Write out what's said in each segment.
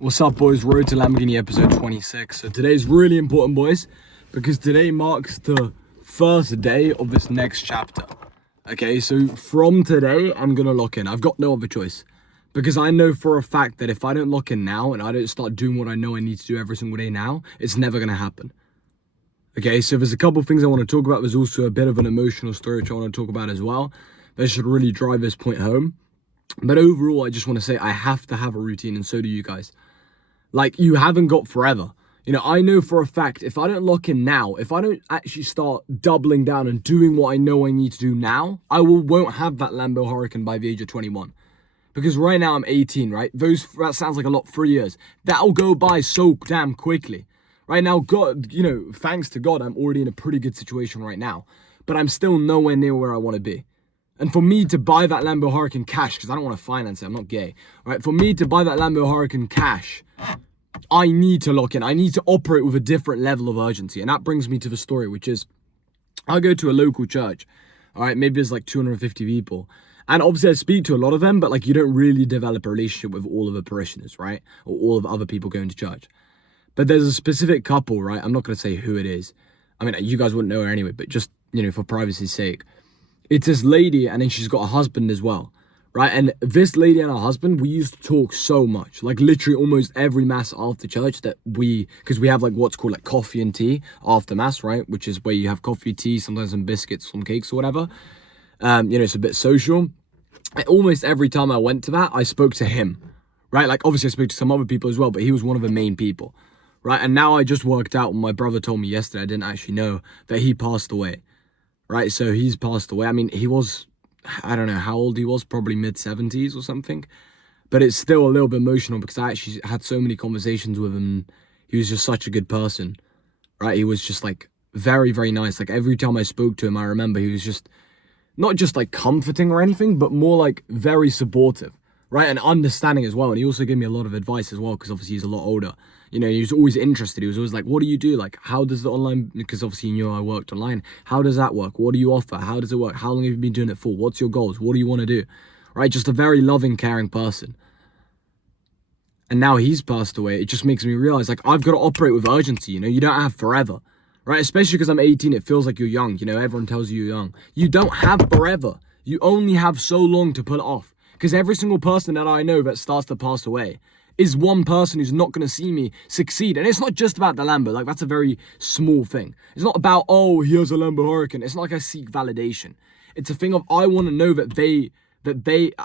What's up, boys? Road to Lamborghini episode 26. So today's really important, boys, because today marks the first day of this next chapter. Okay, so from today, I'm gonna lock in. I've got no other choice. Because I know for a fact that if I don't lock in now and I don't start doing what I know I need to do every single day now, it's never gonna happen. Okay, so there's a couple of things I want to talk about. There's also a bit of an emotional story which I want to talk about as well. That should really drive this point home. But overall, I just want to say I have to have a routine, and so do you guys. Like, you haven't got forever. You know, I know for a fact, if I don't lock in now, if I don't actually start doubling down and doing what I know I need to do now, I won't have that Lambo Hurricane by the age of 21. Because right now I'm 18, right? That sounds like a lot, 3 years. That'll go by so damn quickly. Right now, God, you know, thanks to God, I'm already in a pretty good situation right now. But I'm still nowhere near where I want to be. And for me to buy that Lambo Hurricane cash, because I don't want to finance it, I'm not gay, right? For me to buy that Lambo Hurricane cash, I need to lock in. I need to operate with a different level of urgency. And that brings me to the story, which is, I go to a local church, all right? Maybe there's like 250 people. And obviously I speak to a lot of them, but like you don't really develop a relationship with all of the parishioners, right? Or all of the other people going to church. But there's a specific couple, right? I'm not going to say who it is. I mean, you guys wouldn't know her anyway, but just, you know, for privacy's sake. It's this lady, and then she's got a husband as well, right? And this lady and her husband, we used to talk so much, like literally almost every mass after church because we have like what's called like coffee and tea after mass, right? Which is where you have coffee, tea, sometimes some biscuits, some cakes or whatever. You know, it's a bit social. And almost every time I went to that, I spoke to him, right? Like obviously I spoke to some other people as well, but he was one of the main people, right? And now I just worked out, my brother told me yesterday, I didn't actually know, that he passed away. Right, so he's passed away. I mean, he was, I don't know how old he was, probably mid-70s or something. But it's still a little bit emotional because I actually had so many conversations with him. He was just such a good person, right? He was just like very, very nice. Like every time I spoke to him, I remember he was just, not just like comforting or anything, but more like very supportive, right? And understanding as well. And he also gave me a lot of advice as well because obviously he's a lot older. You know, he was always interested. He was always like, what do you do? Like, how does the online, because obviously you know I worked online. How does that work? What do you offer? How does it work? How long have you been doing it for? What's your goals? What do you want to do? Right? Just a very loving, caring person. And now he's passed away. It just makes me realize, like, I've got to operate with urgency. You know, you don't have forever, right? Especially because I'm 18, it feels like you're young. You know, everyone tells you you're young. You don't have forever. You only have so long to pull it off. Because every single person that I know that starts to pass away is one person who's not going to see me succeed. And it's not just about the Lambo. Like, that's a very small thing. It's not about, oh, here's a Lambo Hurricane. It's not like I seek validation. It's a thing of, I want to know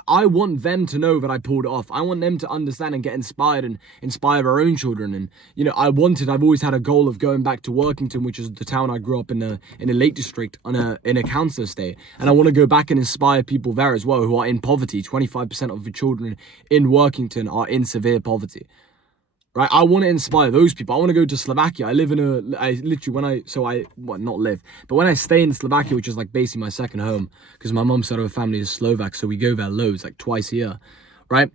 I want them to know that I pulled it off. I want them to understand and get inspired and inspire their own children. And, you know, I've always had a goal of going back to Workington, which is the town I grew up in the Lake District in a council estate. And I want to go back and inspire people there as well who are in poverty. 25% of the children in Workington are in severe poverty. Right, I want to inspire those people. I want to go to Slovakia. When I stay in Slovakia, which is like basically my second home, because my mom's side of the family is Slovak, so we go there loads, like twice a year, right?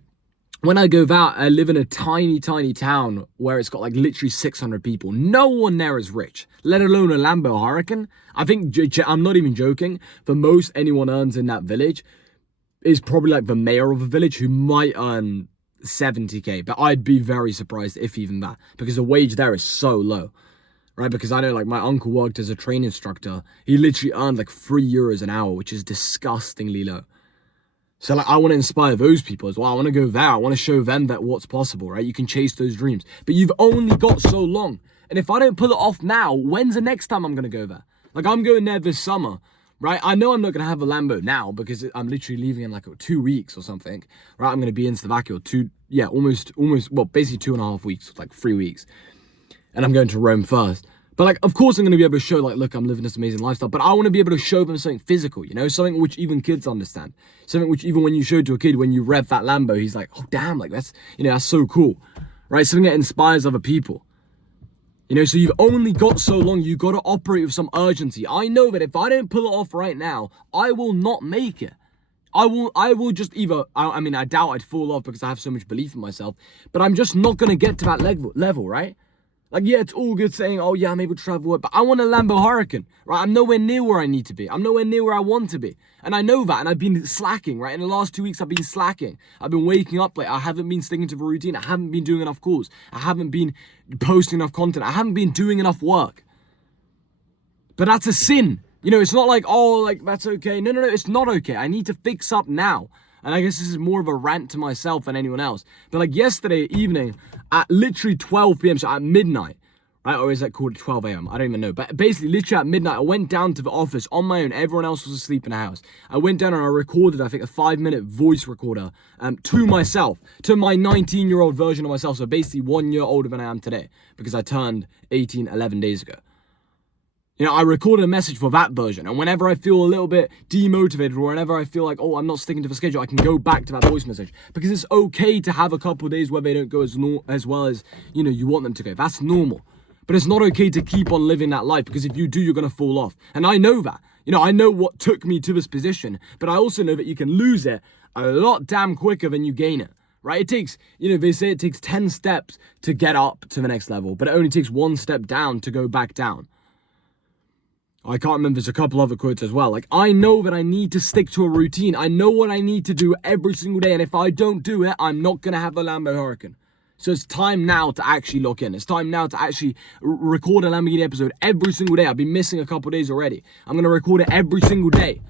When I go there, I live in a tiny, tiny town where it's got like literally 600 people. No one there is rich, let alone a Lambo Hurricane. I think, I'm not even joking, the most anyone earns in that village is probably like the mayor of a village, who might earn 70k, but I'd be very surprised if even that, because the wage there is so low, right? Because I know, like, my uncle worked as a train instructor. He literally earned like €3 an hour, which is disgustingly low. So like, I want to inspire those people as well. I want to go there. I want to show them that what's possible, right? You can chase those dreams, but you've only got so long. And if I don't pull it off now, when's the next time I'm going to go there? Like, I'm going there this summer. Right, I know I'm not going to have a Lambo now because I'm literally leaving in like 2 weeks or something. Right, I'm going to be in Slovakia almost, well, basically 2.5 weeks, like 3 weeks. And I'm going to Rome first. But like, of course I'm going to be able to show, like, look, I'm living this amazing lifestyle. But I want to be able to show them something physical, you know, something which even kids understand. Something which even when you show to a kid, when you rev that Lambo, he's like, oh, damn, like that's, you know, that's so cool. Right, something that inspires other people. You know, so you've only got so long. You got to operate with some urgency. I know that if I don't pull it off right now, I will not make it. I will just either, I mean, I doubt I'd fall off because I have so much belief in myself, but I'm just not going to get to that level, right? Like, yeah, it's all good saying, oh, yeah, I'm able to travel, but I want a Lambo Hurricane, right? I'm nowhere near where I need to be. I'm nowhere near where I want to be. And I know that, and I've been slacking, right? In the last 2 weeks, I've been slacking. I've been waking up late. I haven't been sticking to the routine. I haven't been doing enough calls. I haven't been posting enough content. I haven't been doing enough work. But that's a sin. You know, it's not like, oh, like, that's okay. No, it's not okay. I need to fix up now. And I guess this is more of a rant to myself than anyone else. But like yesterday evening at literally 12 p.m., so at midnight, right? Or is that called 12 a.m.? I don't even know. But basically, literally at midnight, I went down to the office on my own. Everyone else was asleep in the house. I went down and I recorded, I think, a 5-minute voice recorder to myself, to my 19-year-old version of myself. So basically 1 year older than I am today because I turned 18 11 days ago. You know, I recorded a message for that version, and whenever I feel a little bit demotivated or whenever I feel like, oh, I'm not sticking to the schedule, I can go back to that voice message because it's okay to have a couple of days where they don't go as well as, you know, you want them to go. That's normal. But it's not okay to keep on living that life because if you do, you're going to fall off. And I know that. You know, I know what took me to this position, but I also know that you can lose it a lot damn quicker than you gain it. Right? It takes, you know, they say it takes 10 steps to get up to the next level, but it only takes 1 step down to go back down. I can't remember, there's a couple other quotes as well. Like, I know that I need to stick to a routine. I know what I need to do every single day. And if I don't do it, I'm not going to have the Lambo Hurricane. So it's time now to actually lock in. It's time now to actually record a Lamborghini episode every single day. I've been missing a couple of days already. I'm going to record it every single day.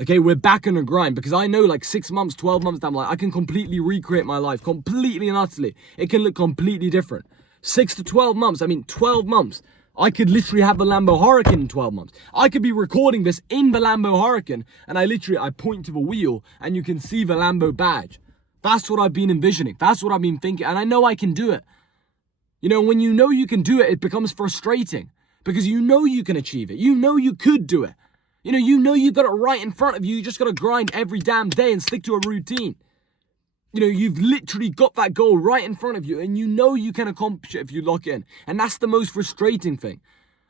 Okay, we're back on the grind because I know like 6 months, 12 months down the line, I can completely recreate my life, completely and utterly. It can look completely different. 6 to 12 months, 12 months. I could literally have the Lambo Hurricane in 12 months. I could be recording this in the Lambo Hurricane and I point to the wheel and you can see the Lambo badge. That's what I've been envisioning. That's what I've been thinking. And I know I can do it. You know, when you know you can do it, it becomes frustrating because you know you can achieve it. You know you could do it. You know you got it right in front of you. You just got to grind every damn day and stick to a routine. You know, you've literally got that goal right in front of you and you know you can accomplish it if you lock in. And that's the most frustrating thing.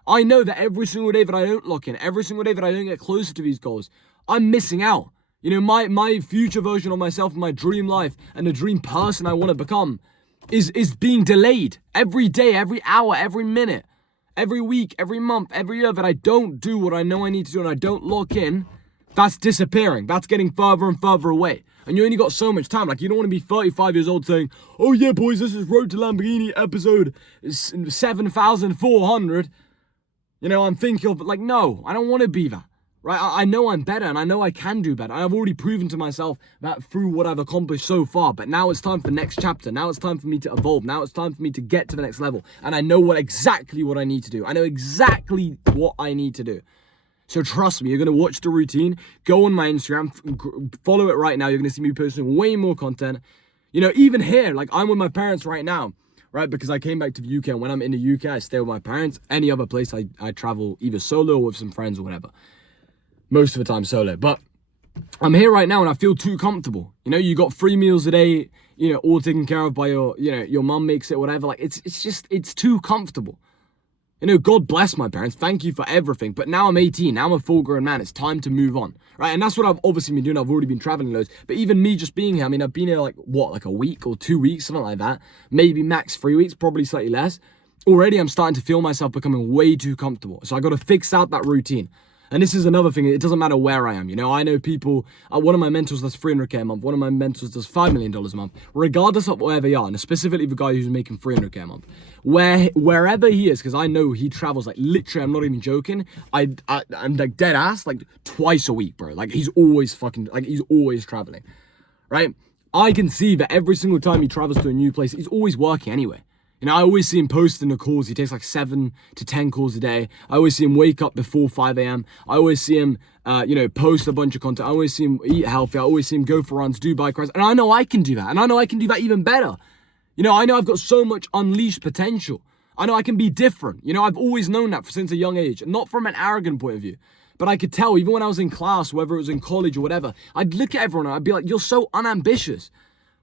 I know that every single day that I don't lock in, every single day that I don't get closer to these goals, I'm missing out. You know, my future version of myself, my dream life and the dream person I want to become is being delayed every day, every hour, every minute, every week, every month, every year that I don't do what I know I need to do and I don't lock in. That's disappearing. That's getting further and further away. And you only got so much time. Like, you don't want to be 35 years old saying, oh yeah, boys, this is Road to Lamborghini episode 7,400. You know, I'm thinking of, like, no, I don't want to be that. Right? I know I'm better and I know I can do better. I've already proven to myself that through what I've accomplished so far. But now it's time for the next chapter. Now it's time for me to evolve. Now it's time for me to get to the next level. And I know exactly what I need to do. I know exactly what I need to do. So trust me, you're going to watch the routine, go on my Instagram, follow it right now. You're going to see me posting way more content. You know, even here, like I'm with my parents right now, right? Because I came back to the UK and when I'm in the UK, I stay with my parents. Any other place, I travel either solo or with some friends or whatever. Most of the time solo. But I'm here right now and I feel too comfortable. You know, you got 3 meals a day, you know, all taken care of by your mum makes it, whatever. Like it's too comfortable. You know, God bless my parents. Thank you for everything. But now I'm 18. Now I'm a full-grown man. It's time to move on, right? And that's what I've obviously been doing. I've already been traveling loads. But even me just being here, I've been here like a week or 2 weeks, something like that. Maybe max 3 weeks, probably slightly less. Already I'm starting to feel myself becoming way too comfortable. So I got to fix out that routine. And this is another thing. It doesn't matter where I am. You know, I know people, one of my mentors does 300K a month. One of my mentors does $5 million a month, regardless of where they are. And specifically the guy who's making 300K a month. Wherever he is, because I know he travels, like literally, I'm not even joking. I'm like dead ass, like twice a week, bro. Like he's always traveling, right? I can see that every single time he travels to a new place, he's always working anyway. You know, I always see him posting the calls. He takes like 7 to 10 calls a day. I always see him wake up before 5 a.m. I always see him, post a bunch of content. I always see him eat healthy. I always see him go for runs, do bike rides. And I know I can do that. And I know I can do that even better. You know, I know I've got so much unleashed potential. I know I can be different. You know, I've always known that since a young age. Not from an arrogant point of view. But I could tell, even when I was in class, whether it was in college or whatever, I'd look at everyone and I'd be like, you're so unambitious.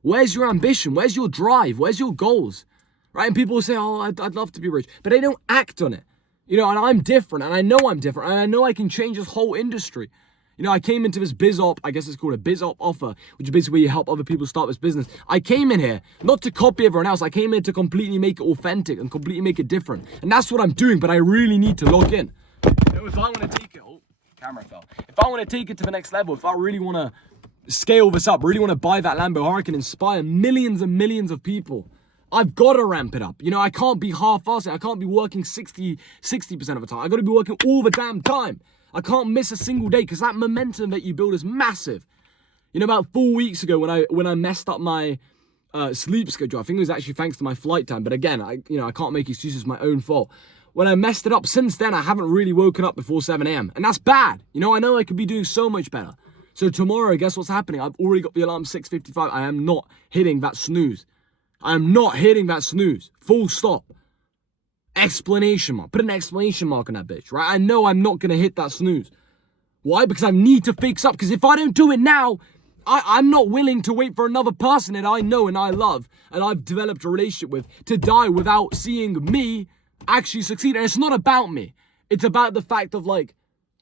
Where's your ambition? Where's your drive? Where's your goals? Right? And people will say, oh, I'd love to be rich. But they don't act on it. You know, and I'm different. And I know I'm different. And I know I can change this whole industry. You know, I came into this biz op, I guess it's called a biz op offer, which is basically where you help other people start this business. I came in here not to copy everyone else. I came in to completely make it authentic and completely make it different. And that's what I'm doing, but I really need to lock in. You know, if I want to take it, camera fell. If I want to take it to the next level, if I really want to scale this up, really want to buy that Lambo Hurricane, inspire millions and millions of people, I've got to ramp it up. You know, I can't be half-assing. I can't be working 60% of the time. I got to be working all the damn time. I can't miss a single day because that momentum that you build is massive. You know, about 4 weeks ago when I messed up my sleep schedule, I think it was actually thanks to my flight time. But again, I can't make excuses. It's my own fault. When I messed it up, since then, I haven't really woken up before 7 a.m. And that's bad. You know I could be doing so much better. So tomorrow, guess what's happening? I've already got the alarm 6:55. I am not hitting that snooze. I am not hitting that snooze. Full stop. Explanation mark. Put an exclamation mark on that bitch, right? I know I'm not going to hit that snooze. Why? Because I need to fix up. Because if I don't do it now, I'm not willing to wait for another person that I know and I love and I've developed a relationship with to die without seeing me actually succeed. And it's not about me. It's about the fact of like,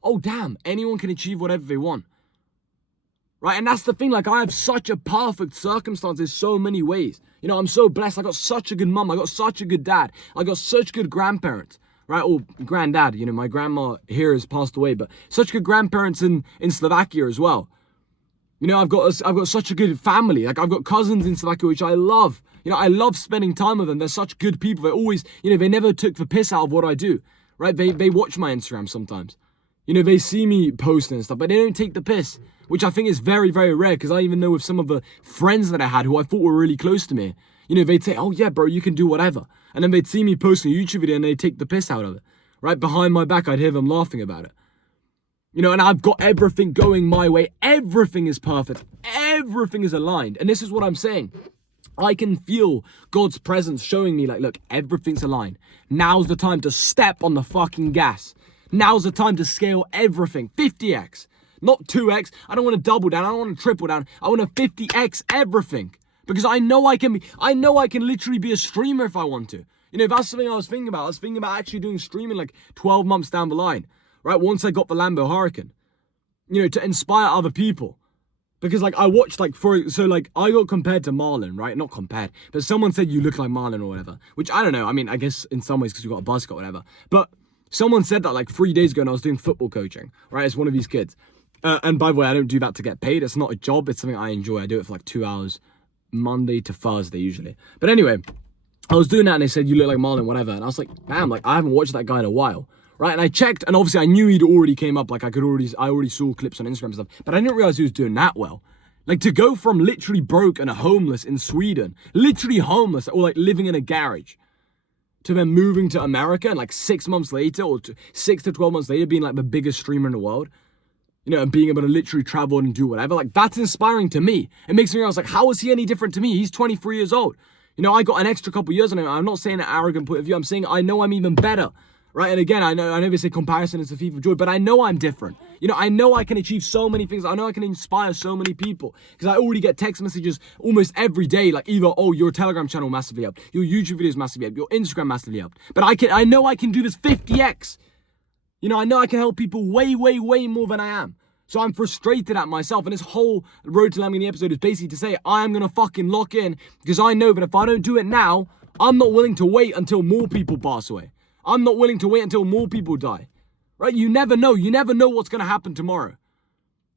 oh damn, anyone can achieve whatever they want. Right? And that's the thing, like I have such a perfect circumstance in so many ways. You know, I'm so blessed. I got such a good mum. I got such a good dad. I got such good grandparents, right? Or granddad, you know, my grandma here has passed away, but such good grandparents in Slovakia as well. You know, I've got such a good family. Like I've got cousins in Slovakia, which I love. You know, I love spending time with them. They're such good people. They always, you know, they never took the piss out of what I do, right? They watch my Instagram sometimes. You know, they see me posting and stuff, but they don't take the piss, which I think is very, very rare because I even know with some of the friends that I had who I thought were really close to me, you know, they'd say, oh yeah, bro, you can do whatever. And then they'd see me posting a YouTube video and they'd take the piss out of it, right? Behind my back, I'd hear them laughing about it. You know, and I've got everything going my way. Everything is perfect. Everything is aligned. And this is what I'm saying. I can feel God's presence showing me like, look, everything's aligned. Now's the time to step on the fucking gas. Now's the time to scale everything. 50x. Not 2x. I don't want to double down. I don't want to triple down. I want to 50x everything. Because I know I can literally be a streamer if I want to. You know, that's something I was thinking about. I was thinking about actually doing streaming like 12 months down the line. Right? Once I got the Lambo Hurricane. You know, to inspire other people. Because like I watched like I got compared to Marlon, right? Not compared, but someone said you look like Marlon or whatever. Which I don't know. I mean, I guess in some ways because you got a buzz cut or whatever. But someone said that like 3 days ago and I was doing football coaching, right? As one of these kids. And by the way, I don't do that to get paid. It's not a job. It's something I enjoy. I do it for like 2 hours, Monday to Thursday usually. But anyway, I was doing that and they said, you look like Marlon, whatever. And I was like, damn, like I haven't watched that guy in a while. Right? And I checked and obviously I knew he'd already came up. Like I already saw clips on Instagram and stuff. But I didn't realize he was doing that well. Like to go from literally broke and homeless in Sweden, literally homeless or like living in a garage, to then moving to America and like 6 months later or 6 to 12 months later being like the biggest streamer in the world. You know, and being able to literally travel and do whatever. Like, that's inspiring to me. It makes me realize, like, how is he any different to me? He's 23 years old. You know, I got an extra couple years on him. I'm not saying an arrogant point of view. I'm saying I know I'm even better, right? And again, I know they say comparison is the thief of joy, but I know I'm different. You know, I know I can achieve so many things. I know I can inspire so many people because I already get text messages almost every day. Like either, oh, your Telegram channel massively helped. Your YouTube videos massively helped. Your Instagram massively helped. But I know I can do this 50x. You know, I know I can help people way, way, way more than I am. So I'm frustrated at myself. And this whole Road to Lamborghini episode is basically to say I'm going to fucking lock in because I know that if I don't do it now, I'm not willing to wait until more people pass away. I'm not willing to wait until more people die. Right? You never know. You never know what's going to happen tomorrow.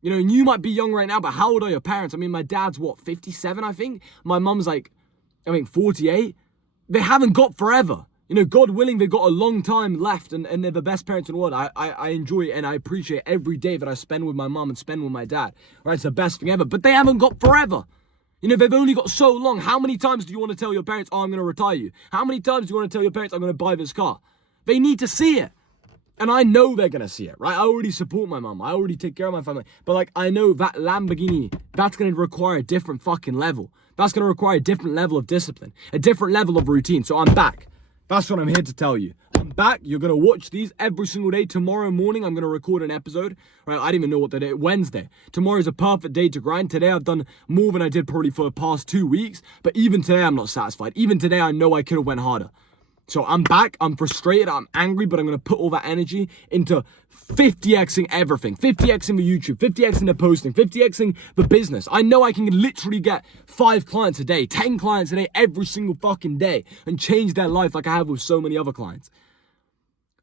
You know, and you might be young right now, but how old are your parents? I mean, my dad's what, 57, I think? My mum's like, I think 48. They haven't got forever. You know, God willing, they've got a long time left and they're the best parents in the world. I enjoy it and I appreciate every day that I spend with my mum and spend with my dad. Right? It's the best thing ever. But they haven't got forever. You know, they've only got so long. How many times do you want to tell your parents, oh, I'm going to retire you? How many times do you want to tell your parents, I'm going to buy this car? They need to see it. And I know they're going to see it, right? I already support my mum. I already take care of my family. But like, I know that Lamborghini, that's going to require a different fucking level. That's going to require a different level of discipline, a different level of routine. So I'm back. That's what I'm here to tell you. I'm back. You're going to watch these every single day. Tomorrow morning, I'm going to record an episode. Right? I don't even know what the day, Wednesday. Tomorrow's a perfect day to grind. Today, I've done more than I did probably for the past 2 weeks. But even today, I'm not satisfied. Even today, I know I could have went harder. So I'm back, I'm frustrated, I'm angry, but I'm going to put all that energy into 50xing everything. 50xing the YouTube, 50xing the posting, 50xing the business. I know I can literally get 5 clients a day, 10 clients a day, every single fucking day, and change their life like I have with so many other clients.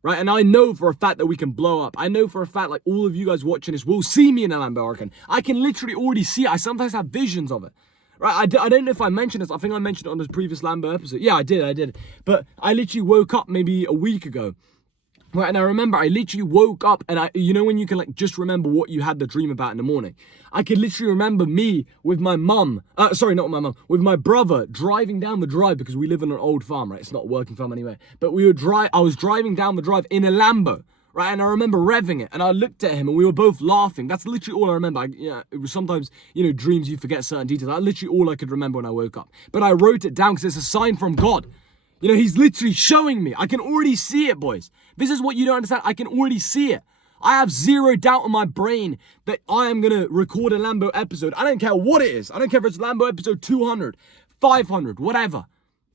Right? And I know for a fact that we can blow up. I know for a fact, like, all of you guys watching this will see me in a Lamborghini. I can literally already see it. I sometimes have visions of it. Right? I don't know if I mentioned this. I think I mentioned it on this previous Lambo episode. Yeah, I did. But I literally woke up maybe a week ago. Right, and I remember I literally woke up and you know when you can like just remember what you had the dream about in the morning? I could literally remember me with my mum, with my brother driving down the drive because we live on an old farm, right? It's not a working farm anyway. But I was driving down the drive in a Lambo, right? And I remember revving it and I looked at him and we were both laughing. That's literally all I remember. It was sometimes, dreams you forget certain details. That's literally all I could remember when I woke up. But I wrote it down because it's a sign from God. He's literally showing me. I can already see it, boys. This is what you don't understand. I can already see it. I have zero doubt in my brain that I am going to record a Lambo episode. I don't care what it is. I don't care if it's Lambo episode 200, 500, whatever.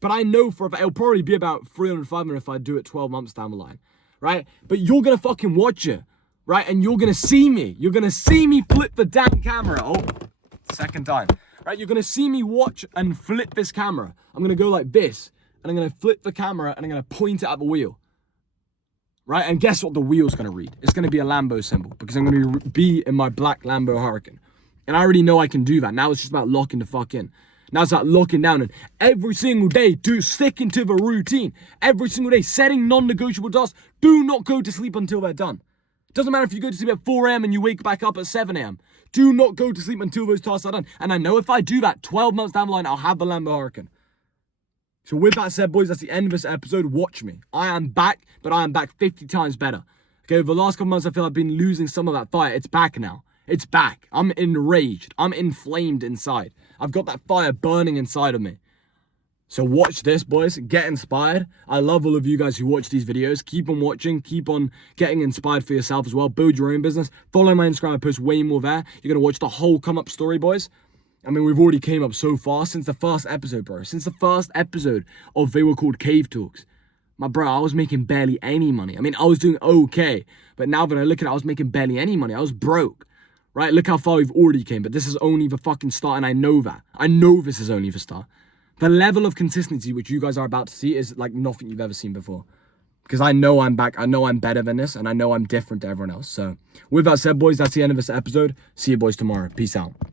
But I know for a fact it'll probably be about 300, 500 if I do it 12 months down the line, right? But you're going to fucking watch it, right? And you're going to see me. You're going to see me flip the damn camera. Oh, second time. Right? You're going to see me watch and flip this camera. I'm going to go like this. And I'm going to flip the camera and I'm going to point it at the wheel. Right? And guess what the wheel's going to read? It's going to be a Lambo symbol because I'm going to be in my black Lambo Hurricane. And I already know I can do that. Now it's just about locking the fuck in. Now it's about locking down and every single day, sticking to the routine. Every single day, setting non-negotiable tasks. Do not go to sleep until they're done. Doesn't matter if you go to sleep at 4 a.m. and you wake back up at 7 a.m. Do not go to sleep until those tasks are done. And I know if I do that, 12 months down the line, I'll have the Lambo Hurricane. So with that said, boys, that's the end of this episode. Watch me. I am back, but I am back 50 times better. Okay, over the last couple months, I feel I've been losing some of that fire. It's back now. It's back. I'm enraged. I'm inflamed inside. I've got that fire burning inside of me. So watch this, boys. Get inspired. I love all of you guys who watch these videos. Keep on watching. Keep on getting inspired for yourself as well. Build your own business. Follow my Instagram. I post way more there. You're going to watch the whole come up story, boys. I mean, we've already came up so far since the first episode, bro. Since the first episode of They Were Called Cave Talks. I was making barely any money. I mean, I was doing okay. But now that I look at it, I was making barely any money. I was broke. Right? Look how far we've already came. But this is only the fucking start, and I know that. I know this is only the start. The level of consistency which you guys are about to see is like nothing you've ever seen before. Because I know I'm back. I know I'm better than this. And I know I'm different to everyone else. So, with that said, boys, that's the end of this episode. See you boys tomorrow. Peace out.